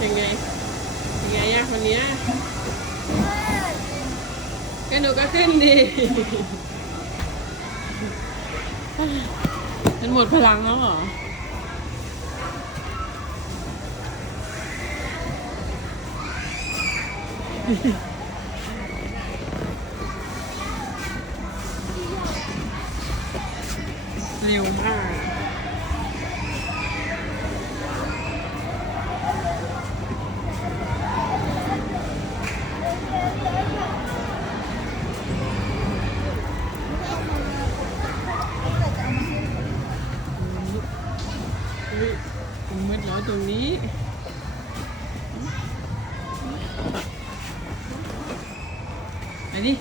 เป็นไง เป็นไงยากคนนี้ก็หนูก็ขึ้นดิมันหมดพลังแล้วเหรอเร็วมาก เฮ้ยมันมืดแล้วตรงนี้ ไปดิ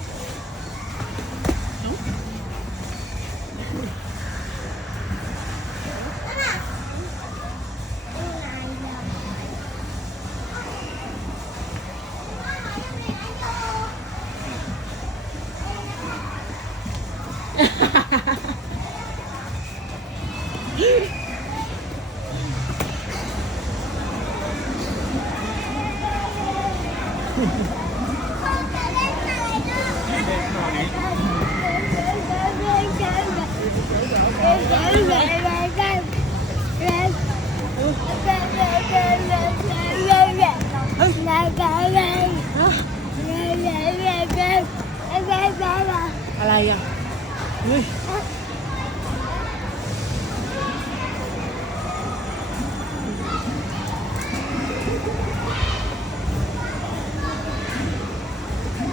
เอ้ อะไรอะเฮ้ย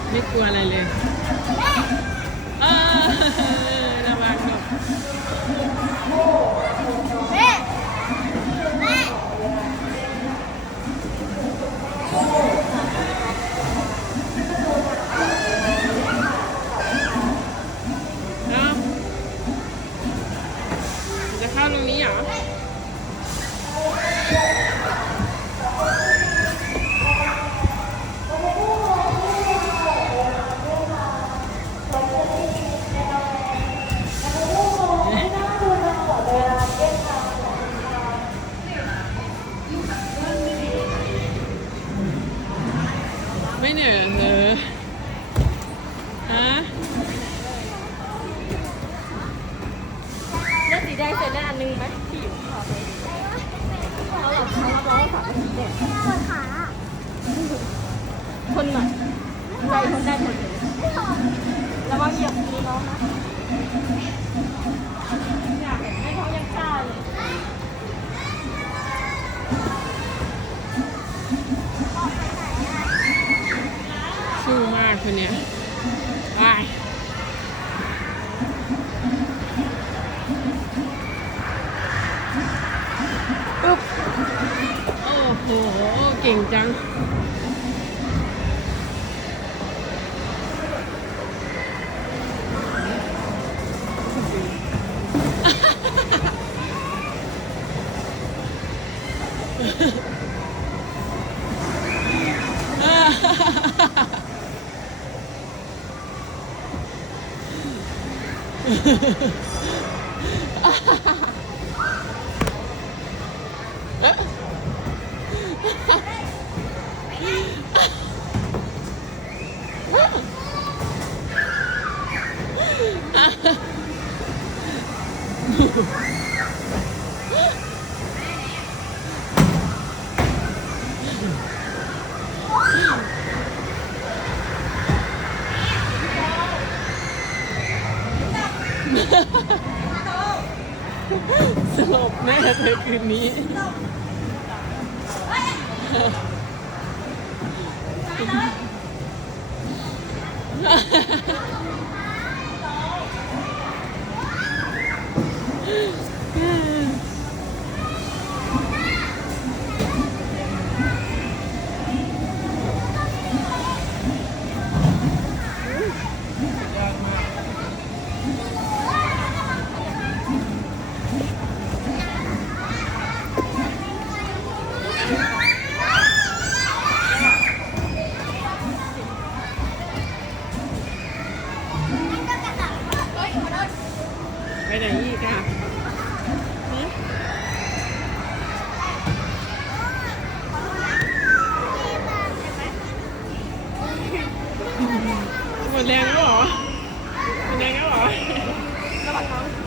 ไม่กลัวอะไรเลย แล้วสีแดงเสร็จได้อันนึงไหมที่อยู่ขอบไปเขาหลับเขารับร้องฝังสีแดงคนหน่อยใครคนได้คนเลยระวังเหยียบมือน้องนะ โหเก่งจัง สลบแน่เลยคืนนี้ Peace. ไปไหนอีกอะหมดแรงแล้วหรอหมดแรงแล้วหรอระวังน้อง